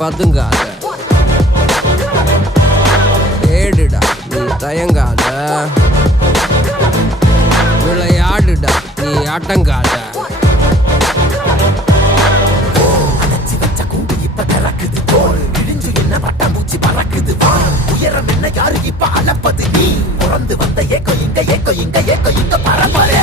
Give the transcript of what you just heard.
பதுங்காத, ஏடுடா நீ தயங்காத, விளையாடுடா நீ அடங்காத. உயரம் என்ன யாரு இப்ப அளப்பது? நீ பிறந்து வந்த ஏக்கோ இங்க ஏக்கோ இங்க ஏக்கோ இங்க பரம்பரை.